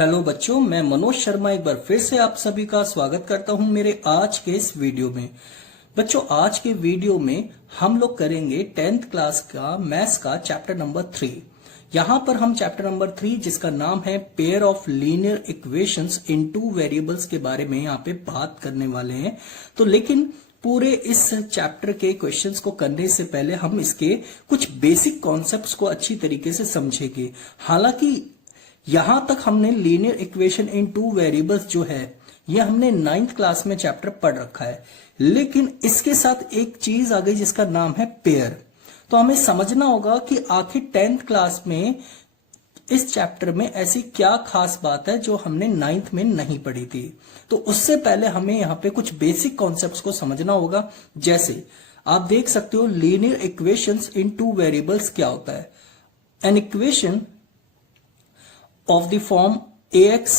Hello बच्चों, मैं मनोज शर्मा एक बार फिर से आप सभी का स्वागत करता हूं मेरे आज के इस वीडियो में। बच्चों, आज के वीडियो में हम लोग करेंगे 10th क्लास का मैथ्स का चैप्टर नंबर 3। यहां पर हम चैप्टर नंबर 3 जिसका नाम है pair of linear equations in two variables के बारे में यहाँ पे बात करने वाले हैं। तो लेकिन पूरे इस चैप्टर के क्वेश्चंस को करने से पहले हम इसके कुछ बेसिक कॉन्सेप्ट्स को अच्छी तरीके से समझेंगे। हालांकि यहां तक हमने linear equation in two variables जो है ये हमने 9th क्लास में चैप्टर पढ़ रखा है, लेकिन इसके साथ एक चीज आ गई जिसका नाम है पेयर। तो हमें समझना होगा कि आखिर 10th क्लास में इस चैप्टर में ऐसी क्या खास बात है जो हमने 9th में नहीं पढ़ी थी। तो उससे पहले हमें यहाँ पे कुछ बेसिक कॉन्सेप्ट्स को समझना होगा। जैसे आप देख सकते हो linear equations in two variables क्या होता है। An equation of the form ax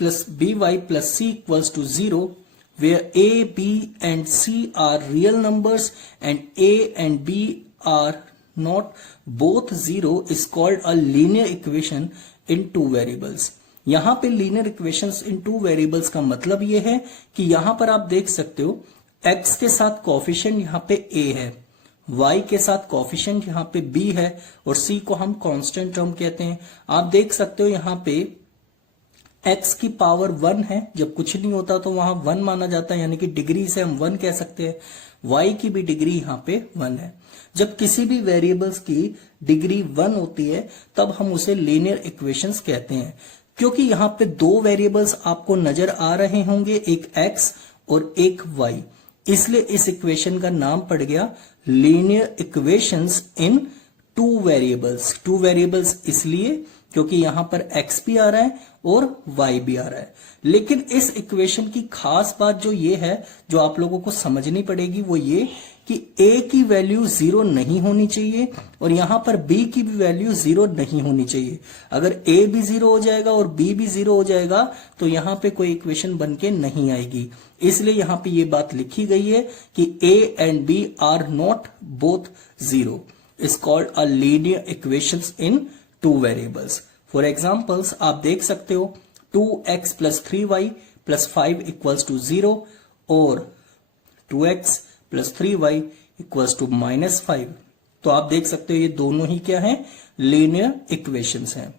plus by plus c equals to 0 where a, b and c are real numbers and a and b are not both 0 is called a linear equation in two variables। यहां पे linear equations in two variables का मतलब ये है कि यहां पर आप देख सकते हो x के साथ कोएफिशिएंट यहां पे a है, y के साथ कोएफिशिएंट यहाँ पे b है और c को हम कांस्टेंट टर्म कहते हैं। आप देख सकते हो यहाँ पे x की पावर 1 है, जब कुछ नहीं होता तो वहां 1 माना जाता है, यानी कि डिग्री से हम 1 कह सकते हैं। y की भी डिग्री यहाँ पे 1 है। जब किसी भी वेरिएबल्स की डिग्री 1 होती है तब हम उसे लीनियर इक्वेशंस कहते हैं। क्योंकि यहाँ पे दो वेरिएबल्स आपको नजर आ रहे होंगे, एक x और एक y, इसलिए इस इक्वेशन का नाम पड़ गया linear equations in two variables. Two variables इसलिए क्योंकि यहां पर x भी आ रहा है और y भी आ रहा है। लेकिन इस इक्वेशन की खास बात जो ये है, जो आप लोगों को समझनी पड़ेगी, वो ये कि a की वैल्यू 0 नहीं होनी चाहिए और यहां पर b की भी वैल्यू 0 नहीं होनी चाहिए। अगर a भी 0 हो जाएगा और b भी 0 हो जाएगा तो यहां पे कोई इक्वेशन बनके नहीं आएगी। इसलिए यहां पे ये बात लिखी गई है कि a and b are not both 0 is called a linear equations in two variables। For examples आप देख सकते हो 2x plus 3y plus 5 equals to 0 और 2x plus 3y equals to -5। तो आप देख सकते हो ये दोनों ही क्या हैं, लीनियर इक्वेशंस हैं।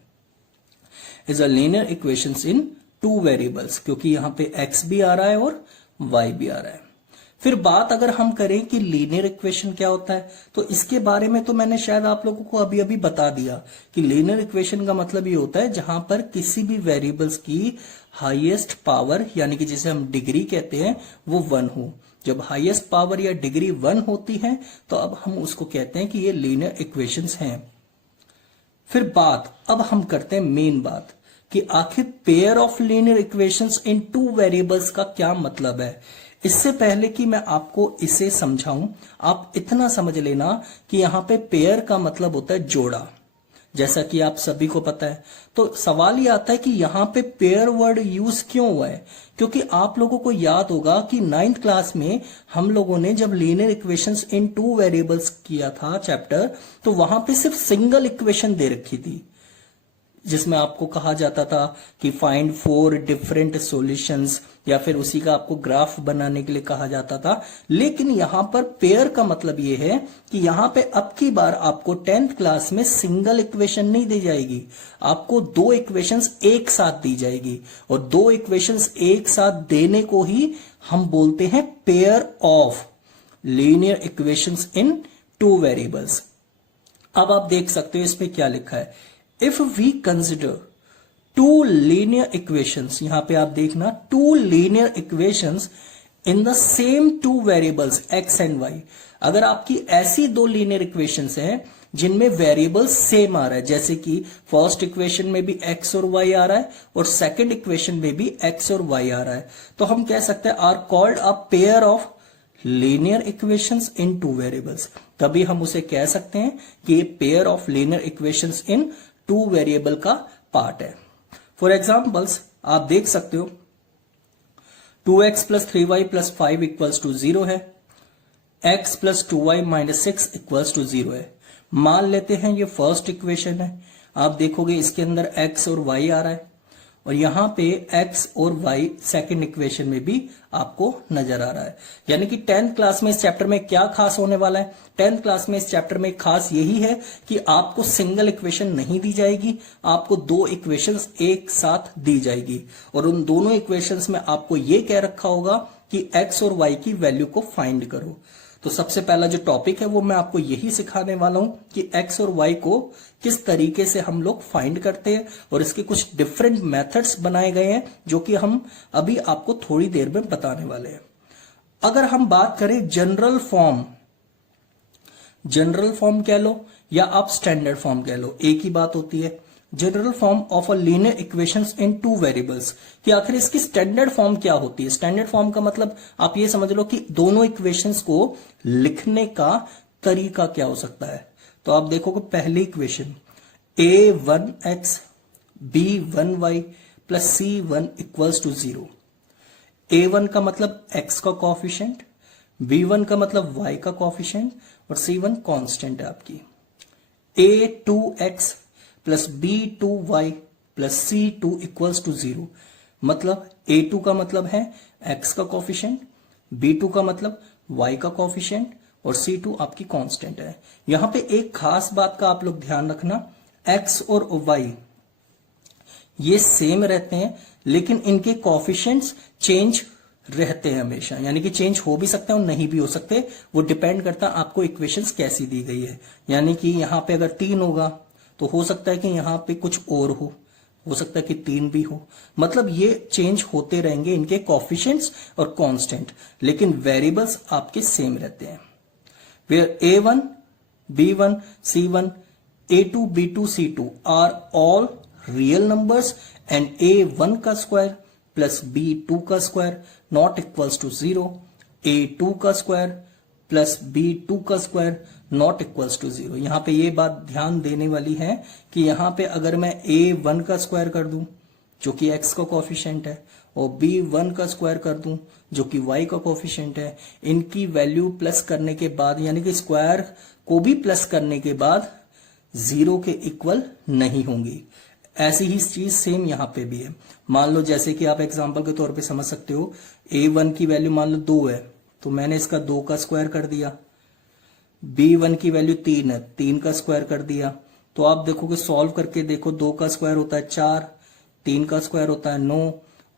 Is a linear equations in two variables, क्योंकि यहां पे x भी आ रहा है और y भी आ रहा है। फिर बात अगर हम करें कि लीनियर इक्वेशन क्या होता है, तो इसके बारे में तो मैंने शायद आप लोगों को अभी अभी बता दिया कि लीनियर इक्वेशन का मतलब ये होता है जहां पर किसी भी वेरिएबल्स की हाईएस्ट पावर, यानी कि जिसे हम डिग्री कहते हैं, वो 1 हो। जब हाईएस्ट पावर या डिग्री 1 होती है तो अब हम उसको कहते हैं कि ये लीनियर इक्वेशंस हैं। फिर बात अब हम करते हैं मेन बात कि आखिर pair of linear equations in two variables का क्या मतलब है। इससे पहले कि मैं आपको इसे समझाऊं, आप इतना समझ लेना कि यहां पे पेयर का मतलब होता है जोड़ा, जैसा कि आप सभी को पता है। तो सवाल ये आता है कि यहां पे पेयर वर्ड यूज क्यों हुआ है, क्योंकि आप लोगों को याद होगा कि 9th क्लास में हम लोगों ने जब linear equations in two variables किया था चैप्टर, तो वहां पे सिर्फ सिंगल इक्वेशन दे रखी थी, जिसमें आपको कहा जाता था कि फाइंड 4 डिफरेंट सॉल्यूशंस, या फिर उसी का आपको ग्राफ बनाने के लिए कहा जाता था। लेकिन यहां पर पेयर का मतलब यह है कि यहां पे अब की बार आपको 10th क्लास में सिंगल इक्वेशन नहीं दी जाएगी, आपको 2 इक्वेशंस एक साथ दी जाएगी, और 2 इक्वेशंस एक साथ देने को ही हम बोलते हैं pair of linear equations in two variables. अब आप देख सकते हो इसमें क्या लिखा है, if we consider two linear equations, यहां पे आप देखना two linear equations in the same two variables x and y। अगर आपकी ऐसी 2 लीनियर इक्वेशंस हैं जिनमें वेरिएबल्स सेम आ रहा है, जैसे कि फर्स्ट इक्वेशन में भी x और y आ रहा है और सेकंड इक्वेशन में भी x और y आ रहा है, तो हम कह सकते हैं are called a pair of linear equations in two variables. तभी हम उसे कह सकते हैं कि ये pair of linear equations in two variable का पार्ट है। फॉर एग्जाम्पल्स आप देख सकते हो 2x plus 3y plus 5 equals to 0 है, x plus 2y minus 6 equals to 0 है। मान लेते हैं ये फर्स्ट इक्वेशन है, आप देखोगे इसके अंदर x और y आ रहा है और यहां पे x और y सेकंड इक्वेशन में भी आपको नजर आ रहा है। यानी कि 10th क्लास में इस चैप्टर में क्या खास होने वाला है? 10th क्लास में इस चैप्टर में खास यही है कि आपको सिंगल इक्वेशन नहीं दी जाएगी, आपको दो इक्वेशंस एक साथ दी जाएगी और उन दोनों इक्वेशंस में आपको ये कह रखा होगा कि x और y की वैल्यू को फाइंड करो। तो सबसे पहला जो टॉपिक है वो मैं आपको यही सिखाने वाला हूं कि x और y को किस तरीके से हम लोग फाइंड करते हैं और इसके कुछ डिफरेंट मेथड्स बनाए गए हैं जो कि हम अभी आपको थोड़ी देर में बताने वाले हैं। अगर हम बात करें जनरल फॉर्म कह लो या आप स्टैंडर्ड फॉर्म कह लो, एक ही बात होती है। General form of a linear equations in two variables कि आखिर इसकी स्टैंडर्ड फॉर्म क्या होती है। स्टैंडर्ड फॉर्म का मतलब आप ये समझ लो कि दोनों इक्वेशंस को लिखने का तरीका क्या हो सकता है। तो आप देखोगे पहली equation a1x b1y plus c1 equals to 0। a1 का मतलब x का कोएफिशिएंट, b1 का मतलब y का कोएफिशिएंट और c1 कांस्टेंट है आपकी। a2x plus b2y plus c2 equals to 0 मतलब a2 का मतलब है x का कोएफिशिएंट, b2 का मतलब y का कोएफिशिएंट और c2 आपकी कांस्टेंट है। यहां पे एक खास बात का आप लोग ध्यान रखना, x और y ये सेम रहते हैं लेकिन इनके कोएफिशिएंट्स चेंज रहते हैं हमेशा, यानी कि चेंज हो भी सकते हैं और नहीं भी हो सकते, वो डिपेंड करता है आपको इक्वेशंस कैसी दी गई है। यानी कि यहां पे अगर 3 होगा तो हो सकता है कि यहां पे कुछ और हो सकता है कि 3 भी हो, मतलब ये चेंज होते रहेंगे इनके कोएफिशिएंट्स और कांस्टेंट, लेकिन वेरिएबल्स आपके सेम रहते हैं। Where a1 b1 c1 a2 b2 c2 are all real numbers and a1 का स्क्वायर प्लस b2 का square not equals to 0, a2 का स्क्वायर प्लस b2 का स्क्वायर नॉट इक्वल्स टू 0। यहां पे ये बात ध्यान देने वाली है कि यहां पे अगर मैं a1 का स्क्वायर कर दूं जो कि x का कोएफिशिएंट है और b1 का स्क्वायर कर दूं जो कि y का कोएफिशिएंट है, इनकी वैल्यू प्लस करने के बाद यानी कि स्क्वायर को भी प्लस करने के बाद 0 के इक्वल नहीं होंगी। ऐसी ही चीज सेम यहां पे भी है। मान लो जैसे कि आप एग्जांपल के तौर पे समझ सकते हो, a1 की वैल्यू मान लो 2 है तो मैंने इसका 2 का स्क्वायर कर दिया, b1 की वैल्यू 3 है, 3 का स्क्वायर कर दिया। तो आप देखोगे सॉल्व करके देखो, 2 का स्क्वायर होता है 4, 3 का स्क्वायर होता है 9,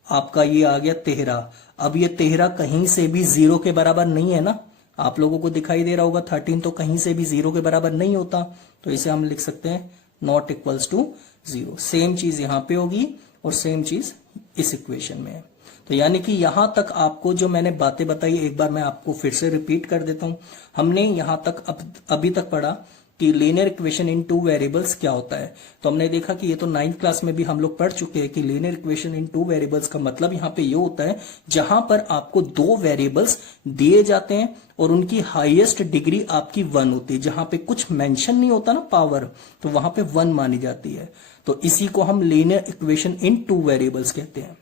आपका ये आ गया 13। अब ये 13 कहीं से भी 0 के बराबर नहीं है ना, आप लोगों को दिखाई दे रहा होगा 13 तो कहीं से भी 0 के बराबर नहीं होता, तो इसे हम लिख सकते हैं नॉट इक्वल्स टू 0। सेम चीज यहां पे होगी और सेम चीज इस इक्वेशन में है। तो यानी कि यहां तक आपको जो मैंने बातें बताई एक बार मैं आपको फिर से रिपीट कर देता हूं। हमने यहां तक अभी तक पढ़ा कि linear equation in two variables क्या होता है। तो हमने देखा कि ये तो 9th क्लास में भी हम लोग पढ़ चुके हैं कि linear equation in two variables का मतलब यहाँ पे ये होता है जहां पर आपको दो वेरिएबल्स दिए जाते हैं और उनकी हाईएस्ट डिग्री आपकी 1 होती है। जहां पे कुछ मेंशन नहीं होता ना पावर, तो वहां पे 1 मानी जाती है। तो इसी को हम linear equation in two variables कहते हैं।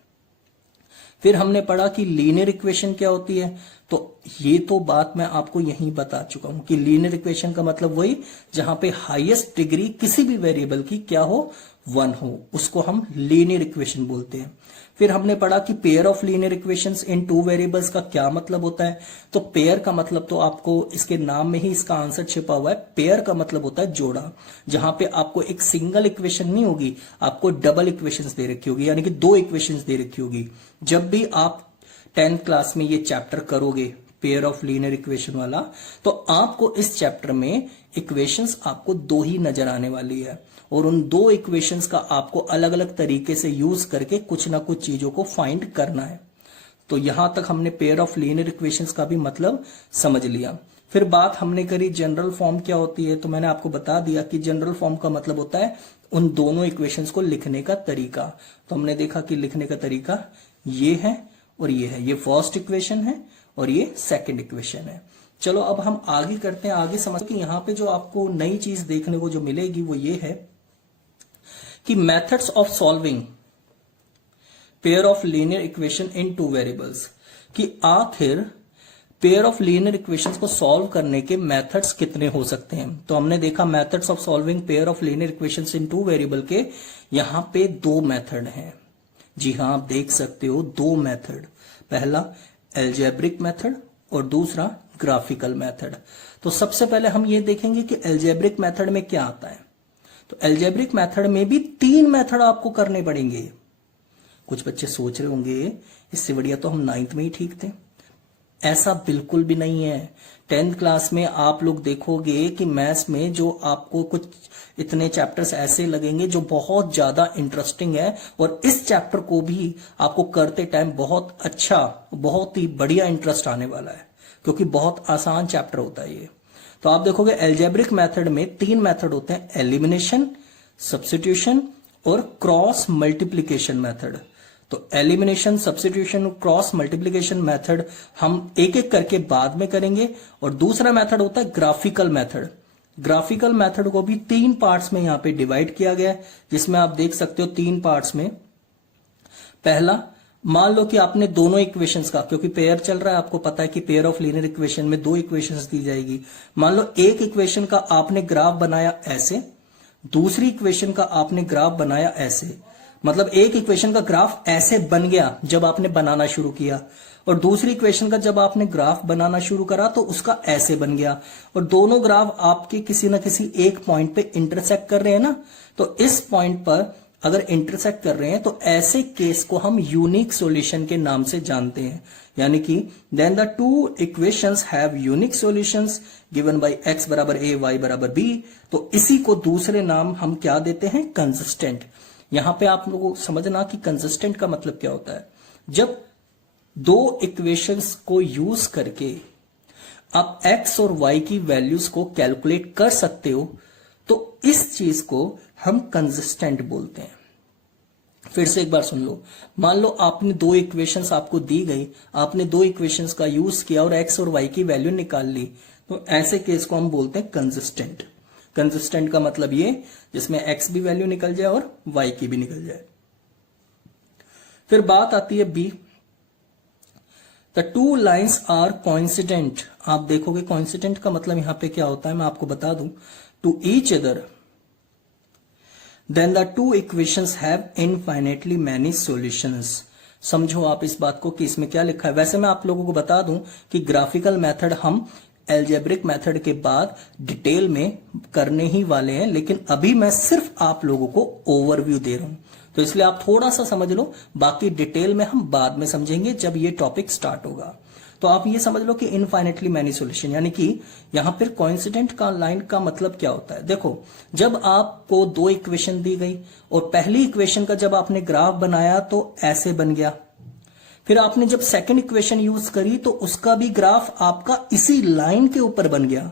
फिर हमने पढ़ा कि लीनियर इक्वेशन क्या होती है, तो ये तो बात मैं आपको यहीं बता चुका हूं कि लीनियर इक्वेशन का मतलब वही जहां पे हाईएस्ट डिग्री किसी भी वेरिएबल की क्या हो, 1 हो, उसको हम लीनियर इक्वेशन बोलते हैं। फिर हमने पढ़ा कि pair of linear equations in two variables का क्या मतलब होता है। तो पेयर का मतलब तो आपको इसके नाम में ही इसका आंसर छिपा हुआ है। पेयर का मतलब होता है जोड़ा, जहां पे आपको एक सिंगल इक्वेशन नहीं होगी, आपको डबल इक्वेशंस दे रखी होगी, यानी कि 2 इक्वेशंस दे रखी होगी। जब भी आप 10th क्लास में ये चैप्टर करोगे पेयर ऑफ लीनियर इक्वेशन वाला, तो आपको इस चैप्टर में इक्वेशंस आपको 2 ही नजर आने वाली है और उन 2 इक्वेशंस का आपको अलग अलग तरीके से यूज करके कुछ ना कुछ चीजों को फाइंड करना है। तो यहां तक हमने पेयर ऑफ लीनियर इक्वेशंस का भी मतलब समझ लिया। फिर बात हमने करी जनरल फॉर्म क्या होती है, तो मैंने आपको बता दिया कि जनरल फॉर्म का मतलब होता है उन दोनों इक्वेशंस को लिखने का तरीका। तो हमने देखा कि लिखने का तरीका ये है और ये है, ये फर्स्ट इक्वेशन है और ये सेकंड इक्वेशन है। चलो अब हम आगे करते हैं, आगे समझते हैं कि यहां पे जो आपको नई चीज देखने को जो मिलेगी वो ये है कि methods of solving pair of linear equation in two variables, कि आखिर पेयर ऑफ लीनियर इक्वेशंस को सॉल्व करने के मेथड्स कितने हो सकते हैं। तो हमने देखा methods of solving pair of linear equations in two variable के यहां पे 2 मेथड हैं। जी हाँ, आप देख सकते हो दो मेथड, पहला एल्जेब्रिक मेथड और दूसरा ग्राफिकल मेथड। तो सबसे पहले हम ये देखेंगे कि एल्जेब्रिक मेथड में क्या आता है। तो एल्जेब्रिक मेथड में भी 3 मेथड आपको करने पड़ेंगे। कुछ बच्चे सोच रहे होंगे इससे बढ़िया तो हम 9th में ही ठीक थे। ऐसा बिल्कुल भी नहीं है। 10th क्लास में आप लोग देखोगे कि मैथ्स में जो आपको कुछ इतने चैप्टर्स ऐसे लगेंगे जो बहुत ज्यादा इंटरेस्टिंग है, और इस चैप्टर को भी आपको करते टाइम बहुत अच्छा, बहुत ही बढ़िया इंटरेस्ट आने वाला है, क्योंकि बहुत आसान चैप्टर होता है ये। तो आप देखोगे एल्जेब्रिक मेथड में 3 मेथड होते हैं, एलिमिनेशन, सब्स्टिट्यूशन और क्रॉस मल्टीप्लीकेशन मेथड। तो elimination, substitution, cross multiplication method हम एक एक करके बाद में करेंगे। और दूसरा मेथड होता है ग्राफिकल मेथड। ग्राफिकल मेथड को भी 3 पार्ट्स में यहां पे डिवाइड किया गया है, जिसमें आप देख सकते हो 3 पार्ट्स में। पहला, मान लो कि आपने दोनों इक्वेशंस का, क्योंकि पेयर चल रहा है, आपको पता है कि पेयर ऑफ लीनियर इक्वेशन में 2 इक्वेशंस दी जाएगी। मान लो एक इक्वेशन का आपने ग्राफ बनाया ऐसे, दूसरी इक्वेशन का आपने ग्राफ बनाया ऐसे। मतलब एक इक्वेशन का ग्राफ ऐसे बन गया जब आपने बनाना शुरू किया, और दूसरी इक्वेशन का जब आपने ग्राफ बनाना शुरू करा तो उसका ऐसे बन गया, और दोनों ग्राफ आपके किसी ना किसी एक पॉइंट पे इंटरसेक्ट कर रहे हैं ना। तो इस पॉइंट पर अगर इंटरसेक्ट कर रहे हैं तो ऐसे केस को हम यूनिक सॉल्यूशन के नाम से जानते हैं। यानी कि then the two equations have unique solutions given by x बराबर a, y बराबर b। तो इसी को दूसरे नाम हम क्या देते हैं, कंसिस्टेंट। यहां पे आप लोगों को समझना कि कंसिस्टेंट का मतलब क्या होता है। जब 2 इक्वेशंस को यूज करके आप x और y की वैल्यूज को कैलकुलेट कर सकते हो, तो इस चीज को हम कंसिस्टेंट बोलते हैं। फिर से एक बार सुन लो, मान लो आपने 2 इक्वेशंस आपको दी गई, आपने 2 इक्वेशंस का यूज किया और x और y की वैल्यू निकाल ली, तो ऐसे केस को हम बोलते हैं कंसिस्टेंट। कंसिस्टेंट का मतलब ये जिसमें x भी वैल्यू निकल जाए और y की भी निकल जाए। फिर बात आती है B, the 2 lines are coincident. आप देखोगे कोइंसिडेंट का मतलब यहां पे क्या होता है, मैं आपको बता दूं, to each other then the 2 equations have infinitely many solutions। समझो आप इस बात को कि इसमें क्या लिखा है। वैसे मैं आप लोगों को बता दूं कि ग्राफिकल मेथड हम एल्जेब्रिक मेथड के बाद डिटेल में करने ही वाले हैं, लेकिन अभी मैं सिर्फ आप लोगों को ओवरव्यू दे रहा हूं, तो इसलिए आप थोड़ा सा समझ लो, बाकी डिटेल में हम बाद में समझेंगे जब ये टॉपिक स्टार्ट होगा। तो आप ये समझ लो कि इनफाइनेटली मैनी सॉल्यूशन, यानी कि यहां पर कोइंसिडेंट का लाइन का मतलब क्या होता है। देखो, जब आपको 2 इक्वेशन दी गई और पहली इक्वेशन का जब आपने ग्राफ बनाया तो ऐसे बन गया, फिर आपने जब सेकंड इक्वेशन यूज करी तो उसका भी ग्राफ आपका इसी लाइन के ऊपर बन गया।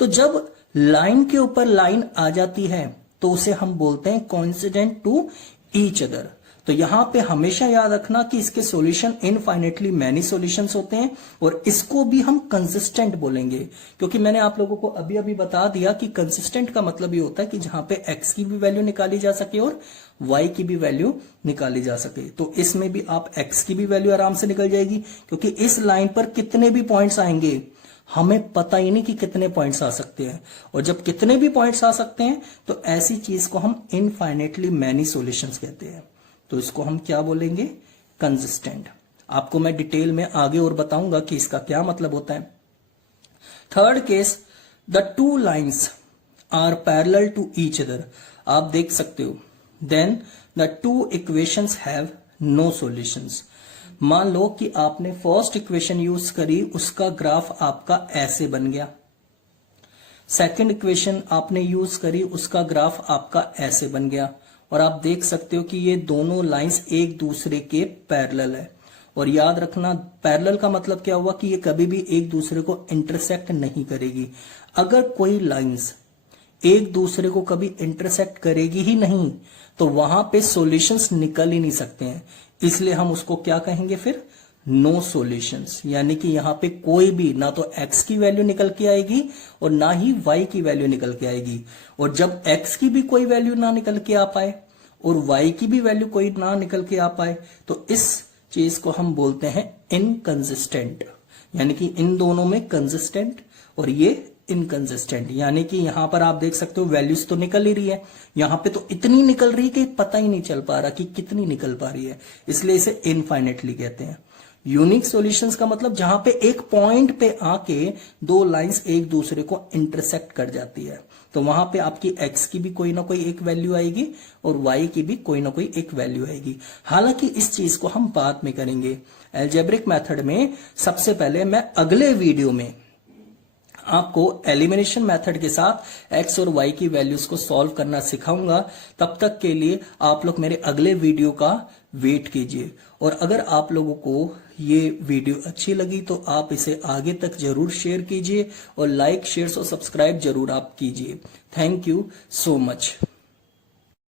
तो जब लाइन के ऊपर लाइन आ जाती है तो उसे हम बोलते हैं कोइंसिडेंट टू ईच अदर। तो यहां पे हमेशा याद रखना कि इसके सॉल्यूशन इनफाइनेटली मैनी सॉल्यूशंस होते हैं, और इसको भी हम कंसिस्टेंट बोलेंगे, क्योंकि मैंने आप लोगों को अभी अभी बता दिया कि कंसिस्टेंट का मतलब ये होता है कि जहां पे x की भी वैल्यू निकाली जा सके और y की भी वैल्यू निकाली जा सके। तो इसमें भी आप x की भी वैल्यू आराम से निकल जाएगी, क्योंकि इस लाइन पर कितने भी पॉइंट्स आएंगे हमें पता ही नहीं कि कितने पॉइंट्स आ सकते हैं, और जब कितने भी पॉइंट्स आ सकते हैं तो ऐसी चीज को हम इनफाइनेटली मैनी सॉल्यूशंस कहते हैं। तो इसको हम क्या बोलेंगे, कंसिस्टेंट। आपको मैं डिटेल में आगे और बताऊंगा कि इसका क्या मतलब होता है। Third case, the 2 lines are parallel to each other. आप देख सकते हो, then the 2 equations have no solutions. मान लो कि आपने फर्स्ट इक्वेशन यूज करी, उसका ग्राफ आपका ऐसे बन गया। सेकंड इक्वेशन आपने यूज करी, उसका ग्राफ आपका ऐसे बन गया, और आप देख सकते हो कि ये दोनों लाइंस एक दूसरे के पैरेलल है। और याद रखना, पैरेलल का मतलब क्या हुआ कि ये कभी भी एक दूसरे को इंटरसेक्ट नहीं करेगी। अगर कोई लाइंस एक दूसरे को कभी इंटरसेक्ट करेगी ही नहीं तो वहां पे सॉल्यूशंस निकल ही नहीं सकते हैं, इसलिए हम उसको क्या कहेंगे फिर, नो सॉल्यूशंस। यानी कि यहां पे कोई भी ना तो x की वैल्यू निकल के आएगी और ना ही y की वैल्यू निकल के आएगी। और जब x की भी कोई वैल्यू ना निकल के आ पाए और y की भी वैल्यू कोई ना निकल के आ पाए तो इस चीज को हम बोलते हैं इनकंसिस्टेंट। यानी कि इन दोनों में कंसिस्टेंट और ये इनकंसिस्टेंट, यानी कि यहां पर आप देख सकते हो वैल्यूज तो निकल ही रही है, यहां पे तो इतनी निकल रही है कि पता ही नहीं चल पा रहा कि कितनी निकल पा रही है, इसलिए इसे इनफाइनेटली कहते हैं। यूनिक सॉल्यूशंस का मतलब जहां पे एक पॉइंट पे आके दो लाइंस एक दूसरे को इंटरसेक्ट कर जाती है, तो वहां पे आपकी x की भी कोई ना कोई एक वैल्यू आएगी और y की भी कोई ना कोई एक वैल्यू आएगी। हालांकि इस चीज को हम बाद में करेंगे अलजेब्रिक मेथड में। सबसे पहले मैं अगले वीडियो में आपको एलिमिनेशन मेथड के साथ x और y की वैल्यूज को सॉल्व करना सिखाऊंगा। तब तक के लिए आप लोग मेरे अगले वीडियो का वेट कीजिए, और अगर आप लोगों को ये वीडियो अच्छी लगी तो आप इसे आगे तक जरूर शेयर कीजिए और लाइक, शेयर और सब्सक्राइब जरूर आप कीजिए। Thank you so much.